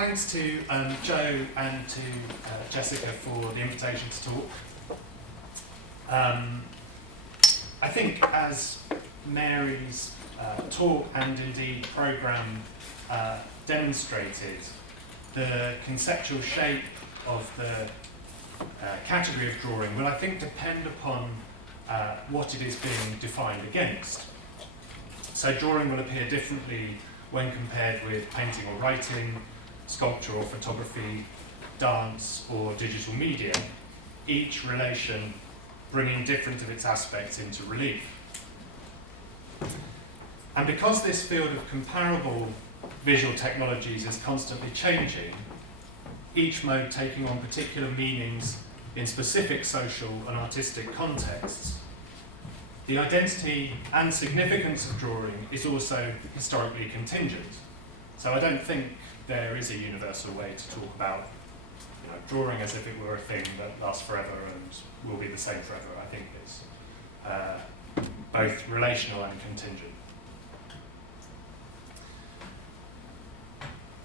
Thanks to Joe and to Jessica for the invitation to talk. I think as Mary's talk and indeed programme demonstrated, the conceptual shape of the category of drawing will, I think, depend upon what it is being defined against. So drawing will appear differently when compared with painting or writing, sculpture or photography, dance or digital media, each relation bringing different of its aspects into relief. And because this field of comparable visual technologies is constantly changing, each mode taking on particular meanings in specific social and artistic contexts, the identity and significance of drawing is also historically contingent. So I don't think there is a universal way to talk about drawing as if it were a thing that lasts forever and will be the same forever. I think it's both relational and contingent.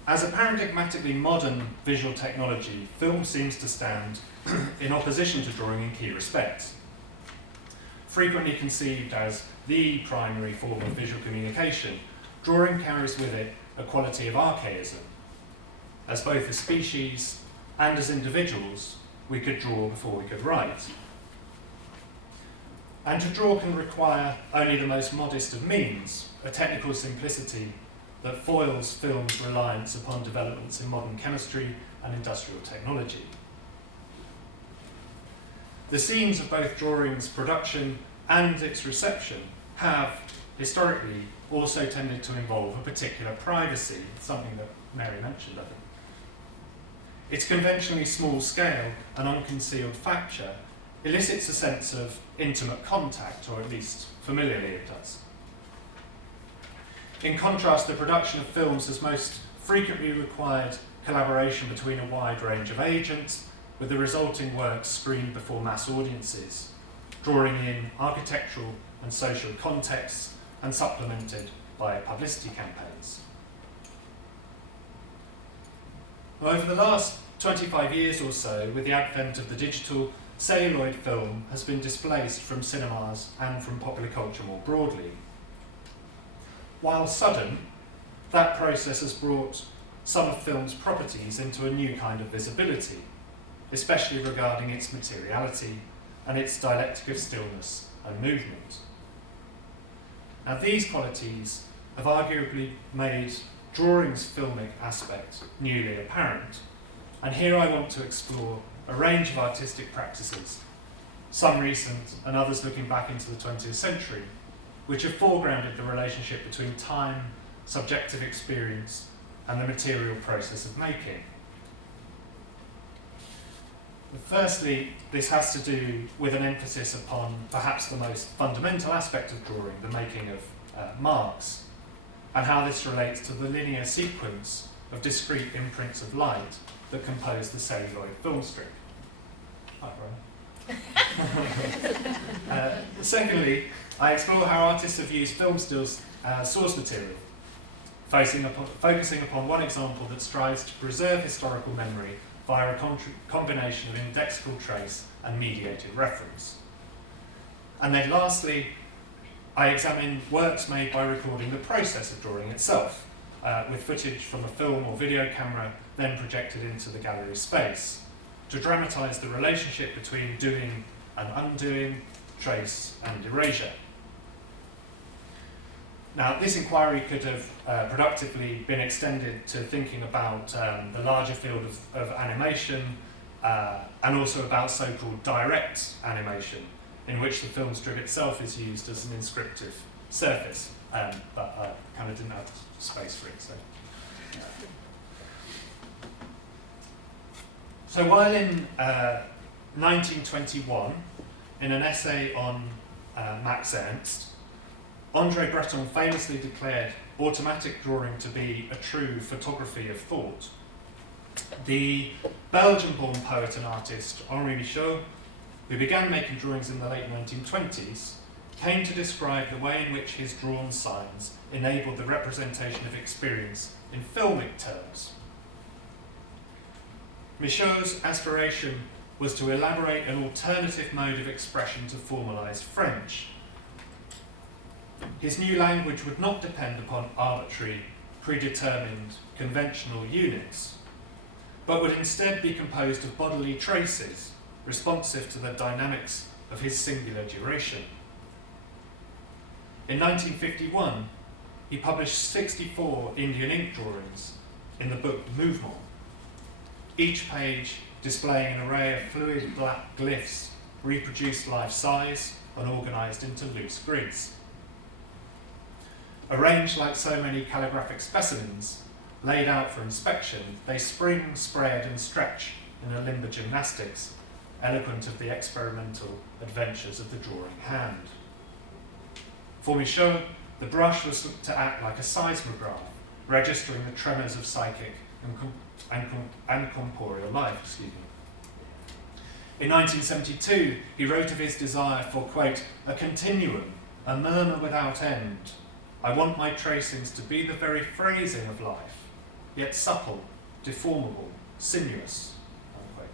As a paradigmatically modern visual technology, film seems to stand in opposition to drawing in key respects. Frequently conceived as the primary form of visual communication, drawing carries with it a quality of archaism. As both a species and as individuals, we could draw before we could write. And to draw can require only the most modest of means, a technical simplicity that foils film's reliance upon developments in modern chemistry and industrial technology. The scenes of both drawing's production and its reception have, historically, also tended to involve a particular privacy, something that Mary mentioned, I think. Its conventionally small scale and unconcealed facture elicits a sense of intimate contact, or at least familiarly it does. In contrast, the production of films has most frequently required collaboration between a wide range of agents, with the resulting works screened before mass audiences, drawing in architectural and social contexts and supplemented by publicity campaigns. Over the last 25 years or so, with the advent of the digital, celluloid film has been displaced from cinemas and from popular culture more broadly. While sudden, that process has brought some of film's properties into a new kind of visibility, especially regarding its materiality and its dialectic of stillness and movement. Now, these qualities have arguably made drawing's filmic aspect newly apparent, and here I want to explore a range of artistic practices, some recent and others looking back into the 20th century, which have foregrounded the relationship between time, subjective experience, and the material process of making. Firstly, this has to do with an emphasis upon perhaps the most fundamental aspect of drawing, the making of marks, and how this relates to the linear sequence of discrete imprints of light that compose the celluloid film strip. Hi, Brian. Secondly, I explore how artists have used film stills as source material, focusing upon one example that strives to preserve historical memory via a combination of indexical trace and mediated reference. And then lastly, I examine works made by recording the process of drawing itself, with footage from a film or video camera then projected into the gallery space, to dramatise the relationship between doing and undoing, trace and erasure. Now, this inquiry could have productively been extended to thinking about the larger field of animation and also about so-called direct animation, in which the film strip itself is used as an inscriptive surface, but I kind of didn't have space for it. So while in 1921, in an essay on Max Ernst, André Breton famously declared automatic drawing to be a true photography of thought, the Belgian-born poet and artist Henri Michel, who began making drawings in the late 1920s, came to describe the way in which his drawn signs enabled the representation of experience in filmic terms. Michaud's aspiration was to elaborate an alternative mode of expression to formalised French. His new language would not depend upon arbitrary, predetermined, conventional units, but would instead be composed of bodily traces, responsive to the dynamics of his singular duration. In 1951, he published 64 Indian ink drawings in the book Mouvement, each page displaying an array of fluid black glyphs reproduced life-size and organised into loose grids. Arranged like so many calligraphic specimens, laid out for inspection, they spring, spread and stretch in a limber gymnastics, eloquent of the experimental adventures of the drawing hand. For Michaud, the brush was to act like a seismograph, registering the tremors of psychic and corporeal life. In 1972, he wrote of his desire for, quote, a continuum, a murmur without end. I want my tracings to be the very phrasing of life, yet supple, deformable, sinuous, unquote.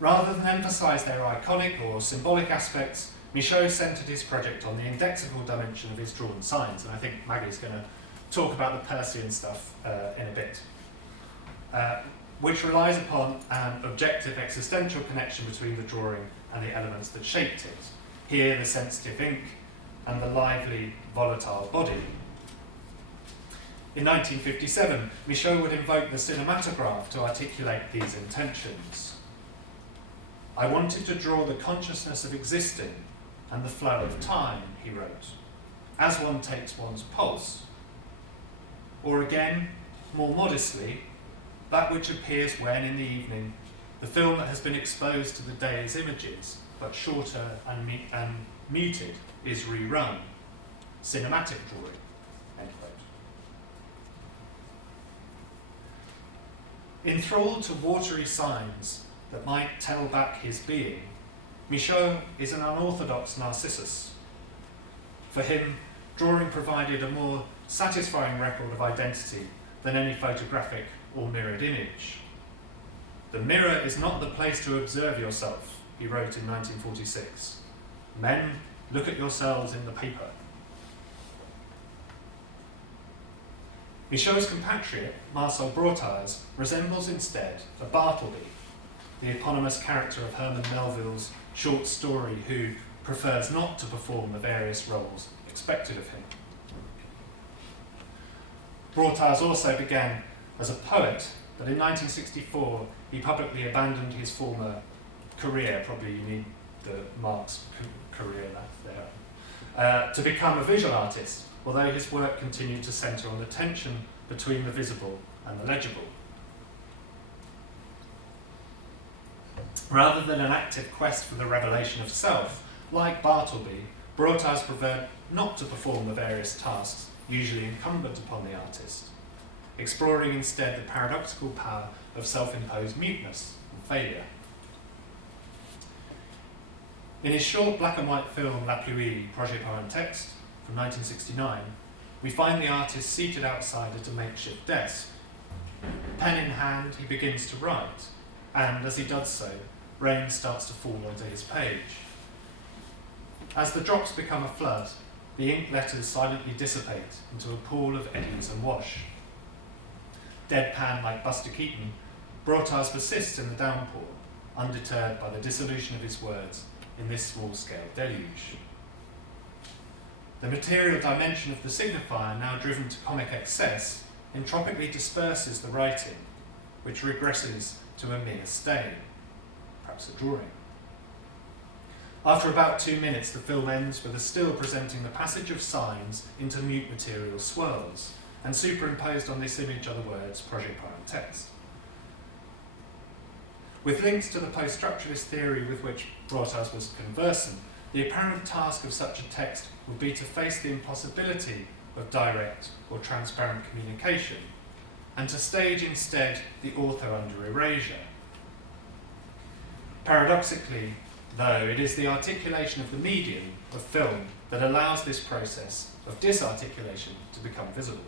Rather than emphasise their iconic or symbolic aspects, Michaud centred his project on the indexical dimension of his drawn signs, and I think Maggie's going to talk about the Persian stuff in a bit, which relies upon an objective existential connection between the drawing and the elements that shaped it. Here, the sensitive ink and the lively, volatile body. In 1957, Michaud would invoke the cinematograph to articulate these intentions. I wanted to draw the consciousness of existing and the flow of time, he wrote, as one takes one's pulse. Or again, more modestly, that which appears when, in the evening, the film that has been exposed to the day's images, but shorter and muted, is rerun. Cinematic drawing, end quote. Enthralled to watery signs that might tell back his being, Michaud is an unorthodox Narcissus. For him, drawing provided a more satisfying record of identity than any photographic or mirrored image. The mirror is not the place to observe yourself, he wrote in 1946. Men, look at yourselves in the paper. Michaud's compatriot, Marcel Bart, resembles instead a Bartleby, the eponymous character of Herman Melville's short story who prefers not to perform the various roles expected of him. Bart also began as a poet, but in 1964 he publicly abandoned his former career, probably you need the Marx career there, to become a visual artist, although his work continued to centre on the tension between the visible and the legible. Rather than an active quest for the revelation of self, like Bartleby, Bart preferred not to perform the various tasks usually incumbent upon the artist, exploring instead the paradoxical power of self-imposed muteness and failure. In his short black and white film La Pluie, Projet par un texte, from 1969, we find the artist seated outside at a makeshift desk. Pen in hand, he begins to write, and as he does so, rain starts to fall onto his page. As the drops become a flood, the ink letters silently dissipate into a pool of eddies and wash. Deadpan like Buster Keaton, Bart persists in the downpour, undeterred by the dissolution of his words in this small-scale deluge. The material dimension of the signifier, now driven to comic excess, entropically disperses the writing, which regresses to a mere stain, perhaps a drawing. After about 2 minutes, the film ends with a still presenting the passage of signs into mute material swirls, and superimposed on this image are the words Projet par un texte. With links to the post-structuralist theory with which Bart was conversant, the apparent task of such a text would be to face the impossibility of direct or transparent communication, and to stage instead the author under erasure. Paradoxically, though, it is the articulation of the medium of film that allows this process of disarticulation to become visible.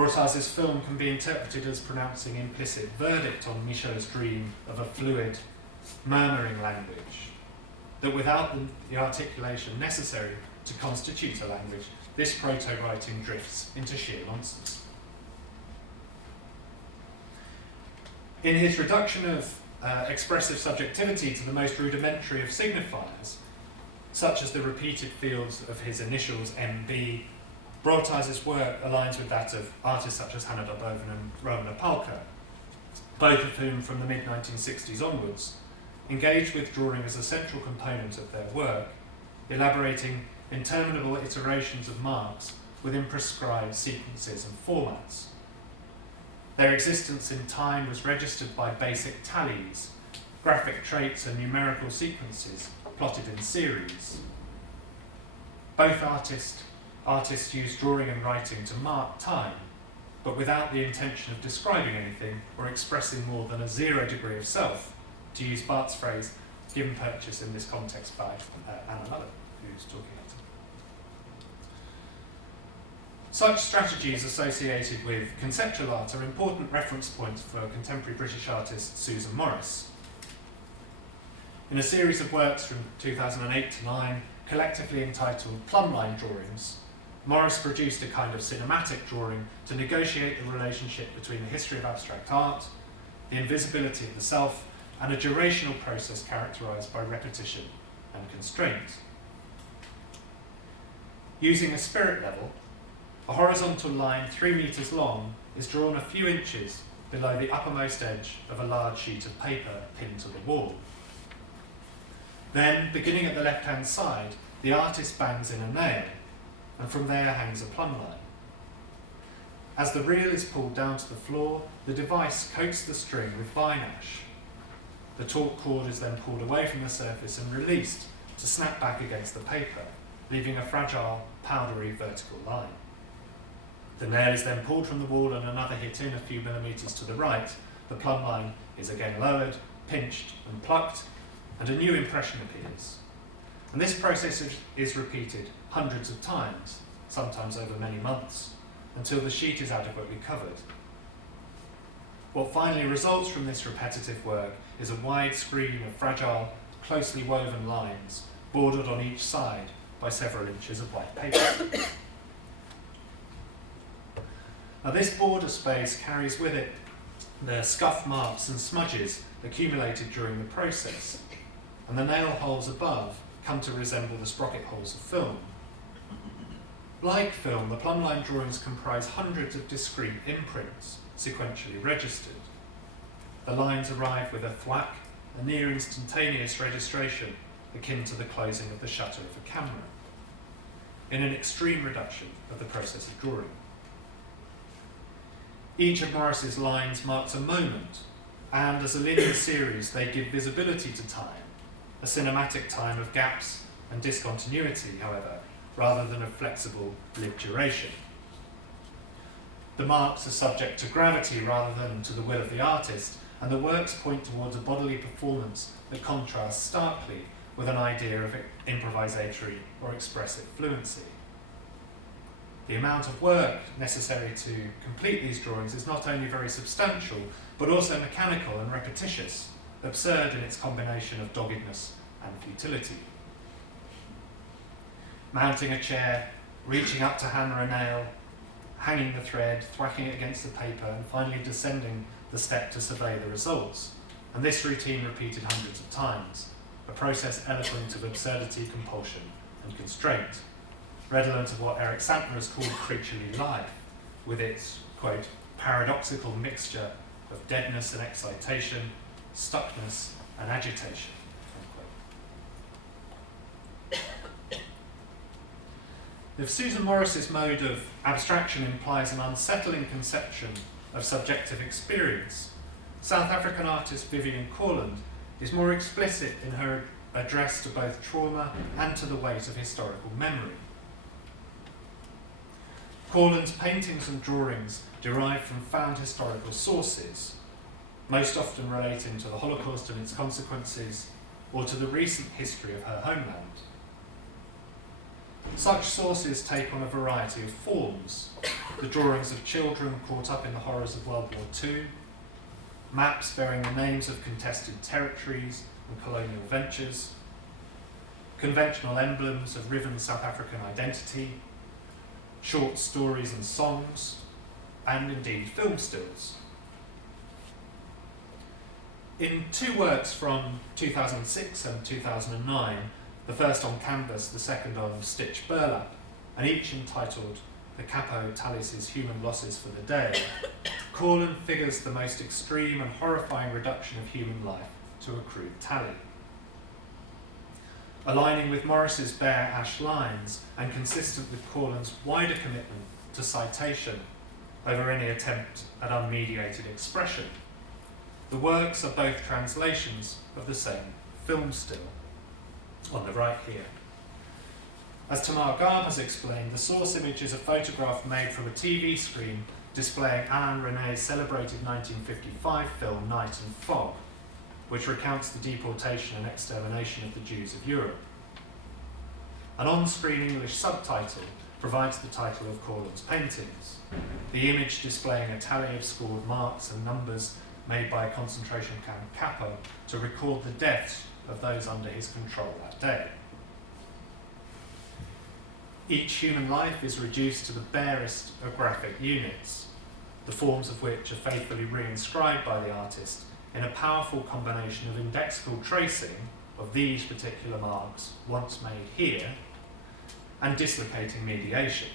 Bortas's film can be interpreted as pronouncing implicit verdict on Michel's dream of a fluid, murmuring language, that without the articulation necessary to constitute a language, this proto-writing drifts into sheer nonsense. In his reduction of expressive subjectivity to the most rudimentary of signifiers, such as the repeated fields of his initials MB, Bortas's work aligns with that of artists such as Hanna Dobovin and Romana Palka, both of whom from the mid-1960s onwards engaged with drawing as a central component of their work, elaborating interminable iterations of marks within prescribed sequences and formats. Their existence in time was registered by basic tallies, graphic traits and numerical sequences plotted in series. Both artists use drawing and writing to mark time, but without the intention of describing anything or expressing more than a 0 degree of self, to use Bart's phrase, given purchase in this context by Anna Muller, who's talking at it. Such strategies associated with conceptual art are important reference points for contemporary British artist Susan Morris. In a series of works from 2008 to 9, collectively entitled Plumbline Drawings, Morris produced a kind of cinematic drawing to negotiate the relationship between the history of abstract art, the invisibility of the self, and a durational process characterized by repetition and constraint. Using a spirit level, a horizontal line 3 meters long is drawn a few inches below the uppermost edge of a large sheet of paper pinned to the wall. Then, beginning at the left-hand side, the artist bangs in a nail, and from there hangs a plumb line. As the reel is pulled down to the floor, the device coats the string with vine ash. The taut cord is then pulled away from the surface and released to snap back against the paper, leaving a fragile, powdery vertical line. The nail is then pulled from the wall and another hit in a few millimeters to the right. The plumb line is again lowered, pinched and plucked, and a new impression appears. And this process is repeated hundreds of times, sometimes over many months, until the sheet is adequately covered. What finally results from this repetitive work is a wide screen of fragile, closely woven lines, bordered on each side by several inches of white paper. Now, this border space carries with it the scuff marks and smudges accumulated during the process, and the nail holes above come to resemble the sprocket holes of film. Like film, the plumbline drawings comprise hundreds of discrete imprints, sequentially registered. The lines arrive with a thwack, a near instantaneous registration akin to the closing of the shutter of a camera, in an extreme reduction of the process of drawing. Each of Morris's lines marks a moment, and as a linear series they give visibility to time, a cinematic time of gaps and discontinuity, however, rather than of flexible lived duration. The marks are subject to gravity rather than to the will of the artist, and the works point towards a bodily performance that contrasts starkly with an idea of improvisatory or expressive fluency. The amount of work necessary to complete these drawings is not only very substantial, but also mechanical and repetitious, absurd in its combination of doggedness and futility. Mounting a chair, reaching up to hammer a nail, hanging the thread, thwacking it against the paper, and finally descending the step to survey the results, and this routine repeated hundreds of times, a process eloquent of absurdity, compulsion, and constraint, redolent of what Eric Santner has called creaturely life, with its, quote, paradoxical mixture of deadness and excitation, stuckness and agitation, unquote. If Susan Morris's mode of abstraction implies an unsettling conception of subjective experience, South African artist Vivian Corland is more explicit in her address to both trauma and to the weight of historical memory. Corland's paintings and drawings derive from found historical sources, most often relating to the Holocaust and its consequences, or to the recent history of her homeland. Such sources take on a variety of forms, the drawings of children caught up in the horrors of World War II, maps bearing the names of contested territories and colonial ventures, conventional emblems of riven South African identity, short stories and songs, and indeed film stills. In two works from 2006 and 2009, the first on canvas, the second on stitch burlap, and each entitled The Capo Tallis's Human Losses for the Day, Corlin figures the most extreme and horrifying reduction of human life to a crude tally. Aligning with Morris's bare ash lines and consistent with Corlin's wider commitment to citation over any attempt at unmediated expression, the works are both translations of the same film still, on the right here. As Tamar Garb has explained, the source image is a photograph made from a TV screen displaying Alain René's celebrated 1955 film Night and Fog, which recounts the deportation and extermination of the Jews of Europe. An on-screen English subtitle provides the title of Corlin's paintings, the image displaying a tally of scored marks and numbers made by a concentration camp capo to record the deaths of those under his control that day. Each human life is reduced to the barest of graphic units, the forms of which are faithfully reinscribed by the artist in a powerful combination of indexical tracing of these particular marks once made here and dislocating mediation.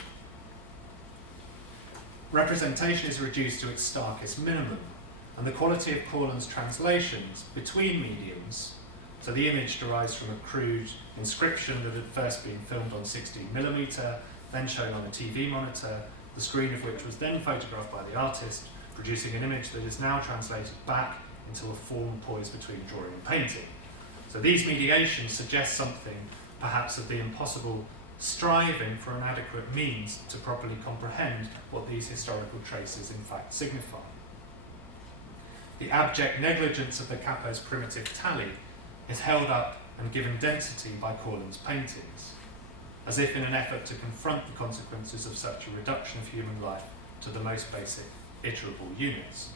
Representation is reduced to its starkest minimum, and the quality of Corlin's translations between mediums, so the image derives from a crude inscription that had first been filmed on 16mm, then shown on a TV monitor, the screen of which was then photographed by the artist, producing an image that is now translated back into a form poised between drawing and painting. So these mediations suggest something, perhaps, of the impossible striving for an adequate means to properly comprehend what these historical traces in fact signify. The abject negligence of the capo's primitive tally is held up and given density by Corlin's paintings, as if in an effort to confront the consequences of such a reduction of human life to the most basic iterable units.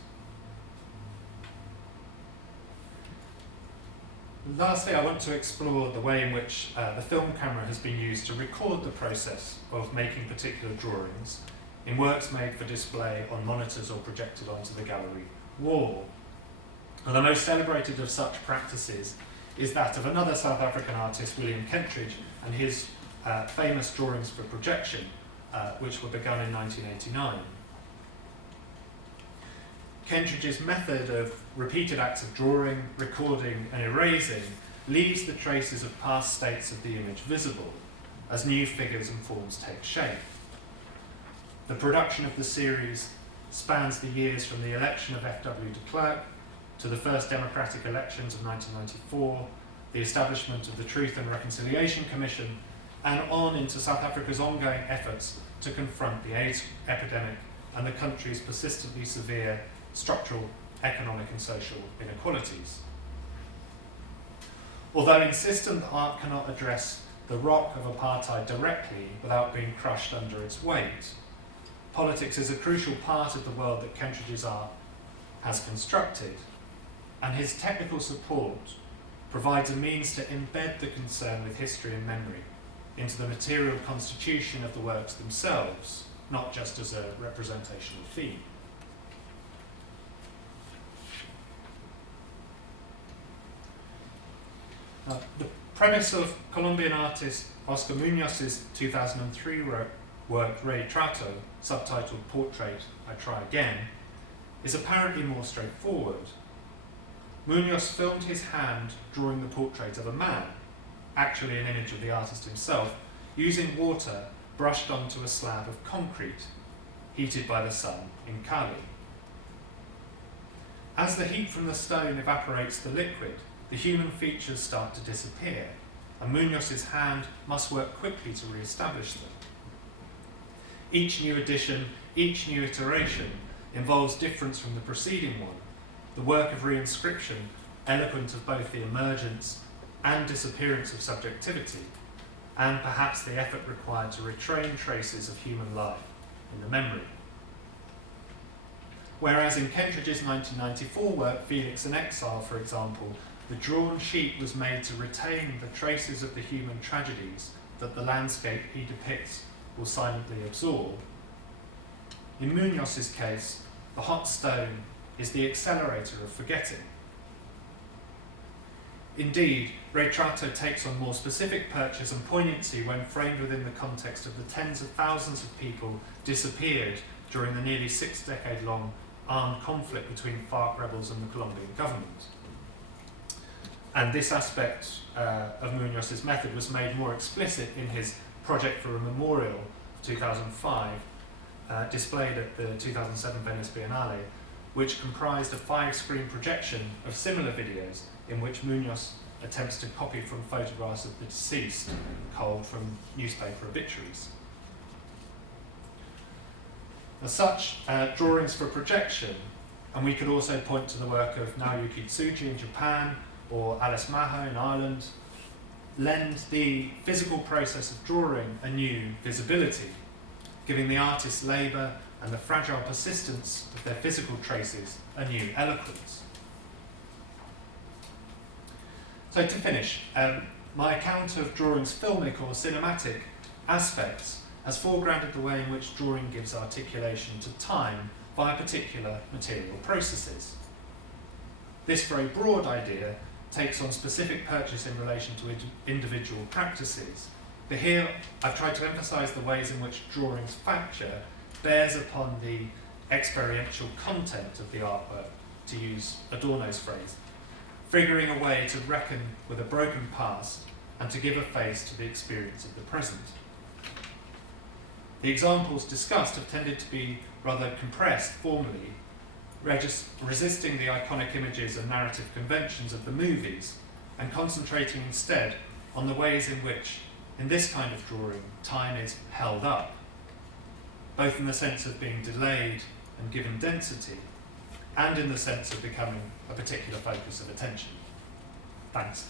Lastly, I want to explore the way in which the film camera has been used to record the process of making particular drawings in works made for display on monitors or projected onto the gallery wall. And the most celebrated of such practices is that of another South African artist, William Kentridge, and his famous drawings for projection, which were begun in 1989. Kentridge's method of repeated acts of drawing, recording, and erasing leaves the traces of past states of the image visible as new figures and forms take shape. The production of the series spans the years from the election of F.W. de Klerk to the first democratic elections of 1994, the establishment of the Truth and Reconciliation Commission, and on into South Africa's ongoing efforts to confront the AIDS epidemic and the country's persistently severe structural, economic and social inequalities. Although insistent that art cannot address the rock of apartheid directly without being crushed under its weight, politics is a crucial part of the world that Kentridge's art has constructed, and his technical support provides a means to embed the concern with history and memory into the material constitution of the works themselves, not just as a representational theme. The premise of Colombian artist Oscar Muñoz's 2003 work Retrato, subtitled Portrait, I Try Again, is apparently more straightforward. Muñoz filmed his hand drawing the portrait of a man, actually an image of the artist himself, using water brushed onto a slab of concrete, heated by the sun in Cali. As the heat from the stone evaporates the liquid, the human features start to disappear, and Muñoz's hand must work quickly to re-establish them. Each new edition, each new iteration involves difference from the preceding one, the work of reinscription eloquent of both the emergence and disappearance of subjectivity, and perhaps the effort required to retrain traces of human life in the memory. Whereas in Kentridge's 1994 work, Felix in Exile, for example, the drawn sheet was made to retain the traces of the human tragedies that the landscape he depicts will silently absorb. In Munoz's case, the hot stone is the accelerator of forgetting. Indeed, Retrato takes on more specific purchase and poignancy when framed within the context of the tens of thousands of people disappeared during the nearly 6-decade-long armed conflict between FARC rebels and the Colombian government. And this aspect of Munoz's method was made more explicit in his Project for a Memorial of 2005, displayed at the 2007 Venice Biennale, which comprised a 5-screen projection of similar videos in which Munoz attempts to copy from photographs of the deceased, culled from newspaper obituaries. As such, drawings for projection, and we could also point to the work of Naoyuki Tsuji in Japan or Alice Maho in Ireland, lend the physical process of drawing a new visibility, giving the artist's labour and the fragile persistence of their physical traces a new eloquence. So to finish, my account of drawing's filmic or cinematic aspects has foregrounded the way in which drawing gives articulation to time via particular material processes. This very broad idea takes on specific purchase in relation to individual practices, but here I've tried to emphasise the ways in which drawing's facture bears upon the experiential content of the artwork, to use Adorno's phrase, figuring a way to reckon with a broken past and to give a face to the experience of the present. The examples discussed have tended to be rather compressed formally, resisting the iconic images and narrative conventions of the movies and concentrating instead on the ways in which, in this kind of drawing, time is held up, both in the sense of being delayed and given density, and in the sense of becoming a particular focus of attention. Thanks.